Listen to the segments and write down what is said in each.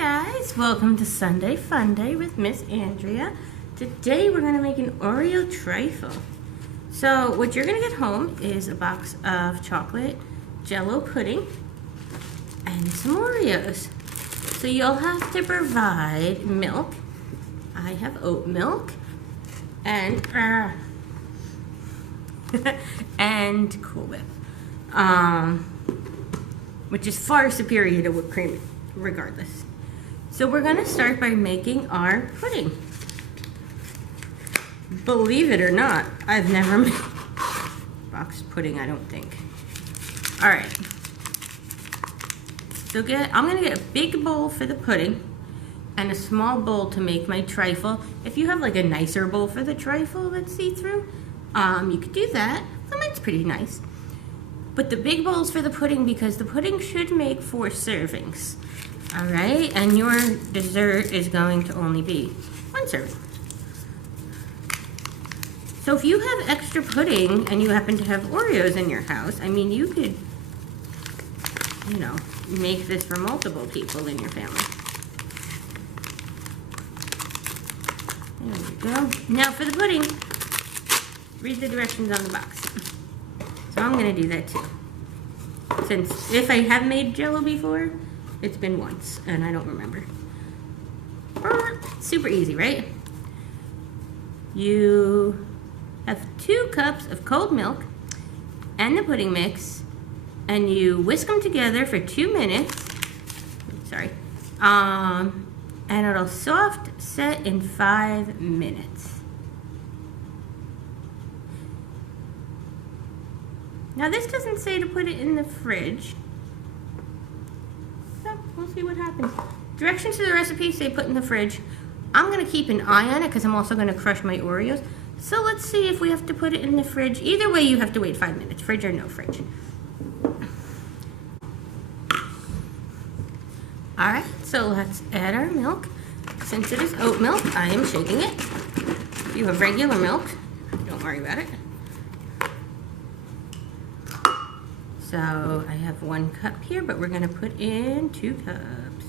guys, welcome to Sunday Fun Day with Miss Andrea. Today we're going to make an Oreo Trifle. So what you're going to get home is a box of chocolate Jello pudding and some Oreos. So you'll have to provide milk. I have oat milk and and Cool Whip, which is far superior to whipped cream regardless. So we're going to start by making our pudding. Believe it or not, I've never made box pudding, I don't think. Alright. So I'm going to get a big bowl for the pudding and a small bowl to make my trifle. If you have like a nicer bowl for the trifle that's see-through, you could do that. So mine's pretty nice. But the big bowl's for the pudding because the pudding should make 4 servings. Alright, and your dessert is going to only be 1 serving. So if you have extra pudding and you happen to have Oreos in your house, I mean, you could, you know, make this for multiple people in your family. There we go. Now for the pudding, read the directions on the box. So I'm going to do that too. Since if I have made Jello before, it's been once and I don't remember. Super easy, right? You have 2 cups of cold milk and the pudding mix, and you whisk them together for 2 minutes. Sorry. And it'll soft set in 5 minutes. Now this doesn't say to put it in the fridge. So we'll see what happens. Directions to the recipe say put in the fridge. I'm going to keep an eye on it because I'm also going to crush my Oreos. So let's see if we have to put it in the fridge. Either way, you have to wait 5 minutes, fridge or no fridge. Alright, so let's add our milk. Since it is oat milk, I am shaking it. If you have regular milk, don't worry about it. So I have 1 cup here, but we're going to put in 2 cups.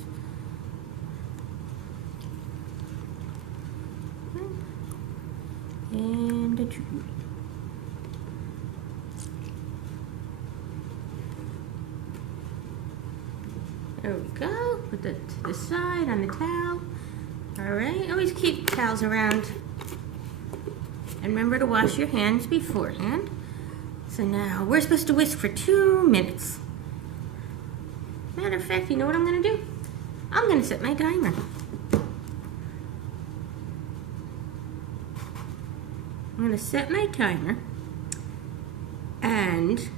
And a 2. There we go. Put that to the side on the towel. Alright, always keep towels around. And remember to wash your hands beforehand. So now we're supposed to whisk for 2 minutes. Matter of fact, you know what I'm going to do? I'm going to set my timer. I'm going to set my timer, and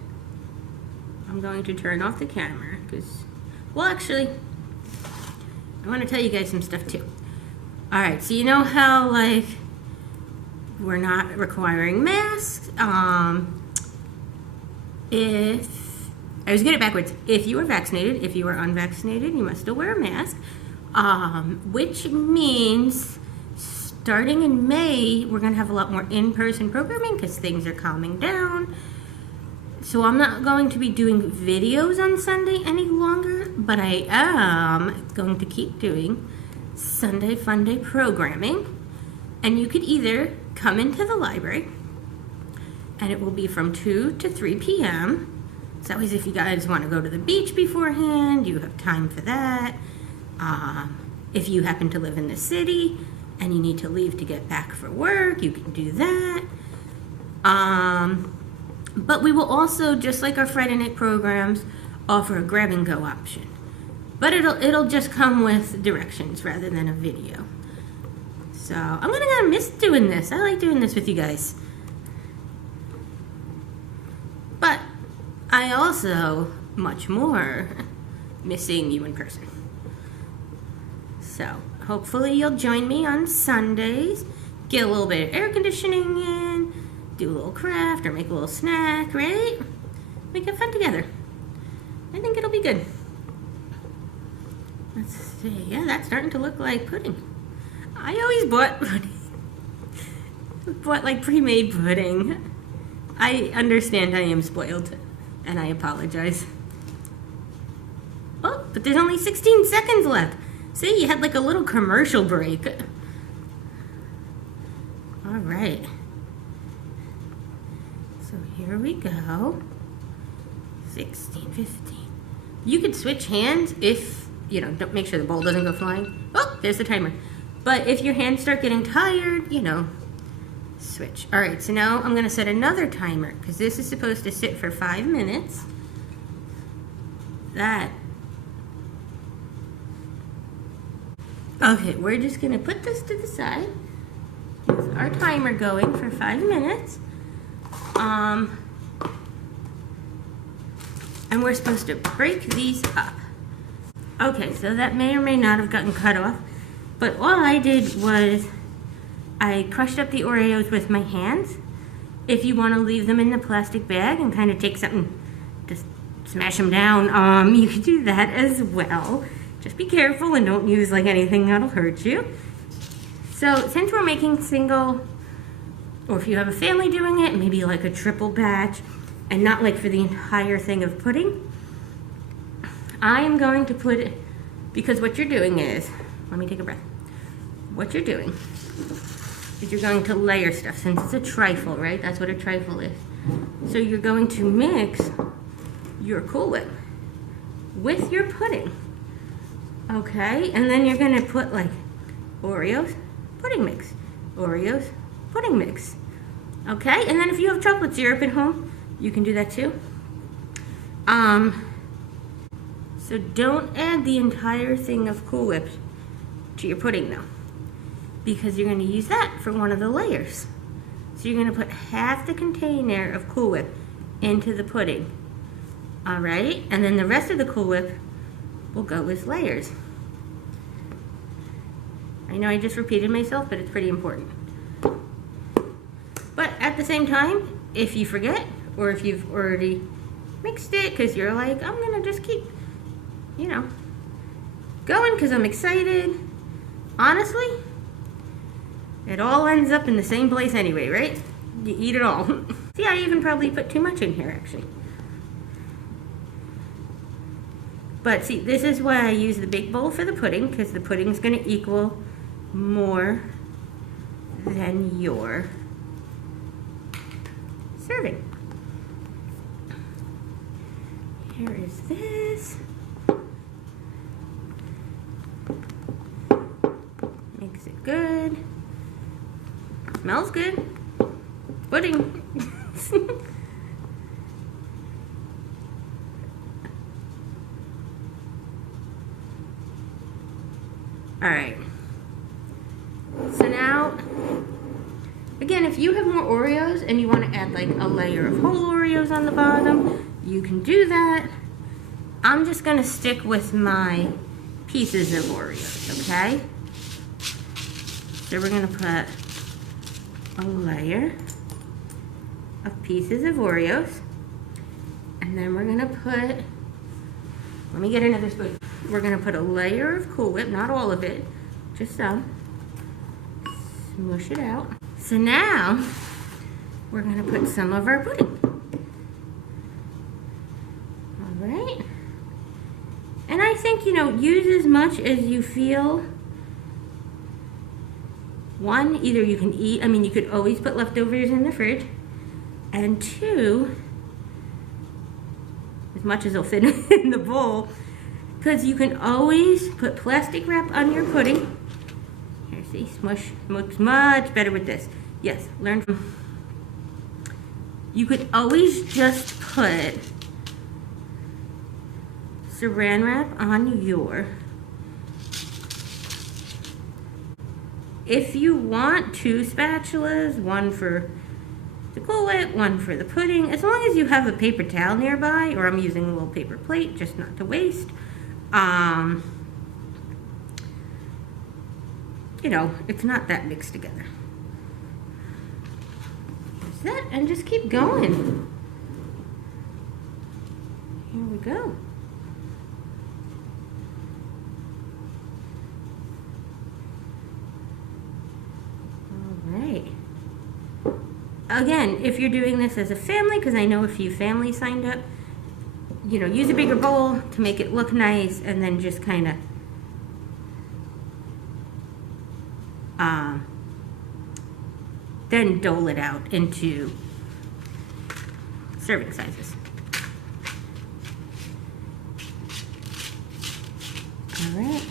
I'm going to turn off the camera because, well, actually, I want to tell you guys some stuff too. Alright, so you know how, like, we're not requiring masks? If you are vaccinated, if you are unvaccinated, you must still wear a mask, which means starting in May, we're going to have a lot more in-person programming because things are calming down. So I'm not going to be doing videos on Sunday any longer, but I am going to keep doing Sunday Fun Day programming. And you could either come into the library, and it will be from 2 to 3 p.m. So always if you guys want to go to the beach beforehand, you have time for that. If you happen to live in the city and you need to leave to get back for work, you can do that. But we will also, just like our Friday night programs, offer a grab and go option. But it'll just come with directions rather than a video. So I'm gonna miss doing this. I like doing this with you guys. But I also, much more, missing you in person. So hopefully you'll join me on Sundays, get a little bit of air conditioning in, do a little craft or make a little snack, right? Make it fun together. I think it'll be good. Let's see, yeah, that's starting to look like pudding. I always bought pudding. Bought like pre-made pudding. I understand I am spoiled, and I apologize. Oh, but there's only 16 seconds left. See, you had like a little commercial break. All right. So here we go. 16, 15. You could switch hands if, you know, don't make sure the bowl doesn't go flying. Oh, there's the timer. But if your hands start getting tired, you know, switch. All right, so now I'm gonna set another timer because this is supposed to sit for 5 minutes. Okay, we're just gonna put this to the side. With our timer going for 5 minutes. And we're supposed to break these up. Okay, so that may or may not have gotten cut off, but all I did was I crushed up the Oreos with my hands. If you want to leave them in the plastic bag and kind of take something, just smash them down, you could do that as well. Just be careful and don't use like anything that'll hurt you. So since we're making single, or if you have a family doing it, maybe like a triple batch, and not like for the entire thing of pudding, I am going to put it, because what you're doing is, let me take a breath. What you're doing is you're going to layer stuff, since it's a trifle, right? That's what a trifle is. So you're going to mix your Cool Whip with your pudding, okay? And then you're gonna put like Oreos, pudding mix, Oreos, pudding mix, okay? And then if you have chocolate syrup at home, you can do that too. So don't add the entire thing of Cool Whip to your pudding though, because you're gonna use that for one of the layers. So you're gonna put half the container of Cool Whip into the pudding, all right? And then the rest of the Cool Whip will go with layers. I know I just repeated myself, but it's pretty important. But at the same time, if you forget, or if you've already mixed it because you're like, I'm gonna just keep, you know, going because I'm excited. Honestly, it all ends up in the same place anyway, right? You eat it all. See, I even probably put too much in here actually. But see, this is why I use the big bowl for the pudding, because the pudding's gonna equal more than your serving. Here is this. Makes it good. Smells good. Pudding. All right. So now, again, if you have more Oreos and you want to add like a layer of whole Oreos on the bottom, you can do that. I'm just going to stick with my pieces of Oreos, okay? So we're going to put a layer of pieces of Oreos, and then we're going to put, let me get another spoon. We're going to put a layer of Cool Whip, not all of it, just some. Smush it out. So now we're going to put some of our pudding. All right. And I think, you know, use as much as you feel. One, either you can eat, I mean, you could always put leftovers in the fridge. And two, as much as will fit in the bowl, because you can always put plastic wrap on your pudding. Here, see, smush looks much better with this. Yes, learn from. You could always just put saran wrap on your. If you want 2 spatulas, one for the Cool Whip, one for the pudding, as long as you have a paper towel nearby, or I'm using a little paper plate just not to waste. You know, it's not that mixed together. There's that, and just keep going. Here we go. All right. Again, if you're doing this as a family, because I know a few families signed up, you know, use a bigger bowl to make it look nice, and then just kind of then dole it out into serving sizes. All right.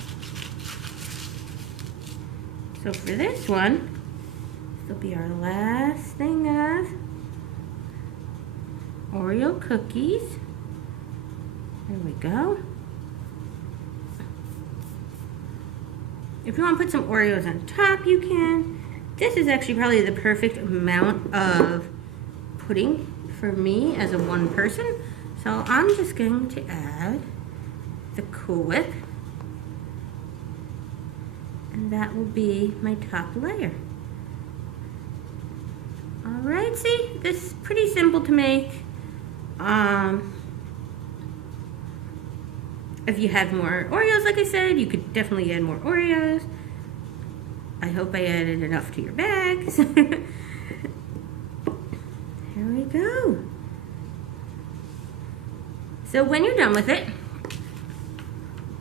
So for this one, this will be our last thing of Oreo cookies. There we go. If you want to put some Oreos on top, you can. This is actually probably the perfect amount of pudding for me as a one person. So I'm just going to add the Cool Whip. And that will be my top layer. Alright, see? This is pretty simple to make. If you have more Oreos, like I said, you could definitely add more Oreos. I hope I added enough to your bags. Here we go. So when you're done with it,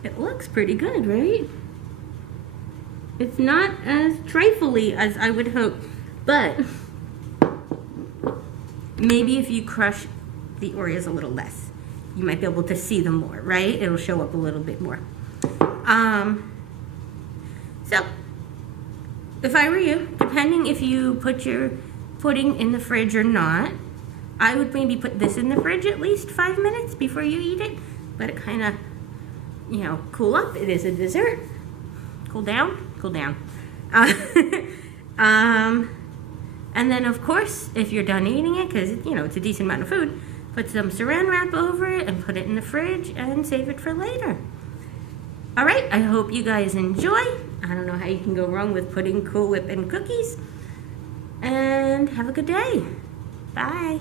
it looks pretty good, right? It's not as trifly as I would hope, but maybe if you crush the Oreos a little less, you might be able to see them more, right? It'll show up a little bit more. So, if I were you, depending if you put your pudding in the fridge or not, I would maybe put this in the fridge at least 5 minutes before you eat it. Let it kind of, you know, cool up. It is a dessert. Cool down? Cool down. And then, of course, if you're done eating it, because, you know, it's a decent amount of food, put some saran wrap over it and put it in the fridge and save it for later. All right, I hope you guys enjoy. I don't know how you can go wrong with pudding, Cool Whip, and cookies. And have a good day. Bye.